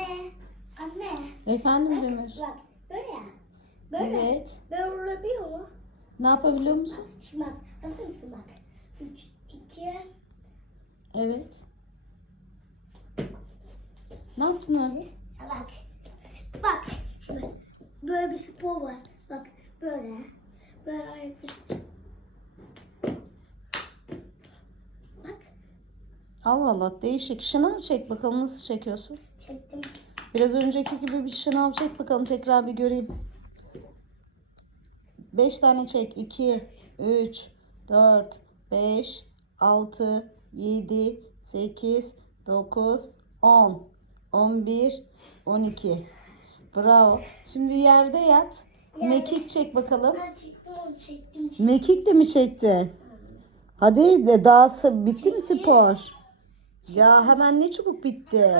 Anne. Anne. Efendim Bak, Demir. bak. Böyle ya. Böyle. Evet. Böyle olabiliyor mu? Ne yapabiliyor musun? Şimdi bak. Hazır mısın bak. 3, 2, Evet. Ne yaptın öyle? bak. Bak. Şimdi böyle bir spor var. Bak böyle. Böyle ayak üstü. Bak. Allah Allah değişik. Şınav çek bakalım nasıl çekiyorsun? Çektim. Biraz önceki gibi bir şınav çek bakalım tekrar bir göreyim. 5 tane çek. 2, 3, 4, 5, 6, 7, 8, 9, 10, 11, 12. Bravo. Şimdi yerde yat. Mekik çek bakalım. Ben çektim onu çektim. çektim. Mekik de mi çekti? Hadi de daha bitti mi spor? Ya hemen ne çabuk bitti.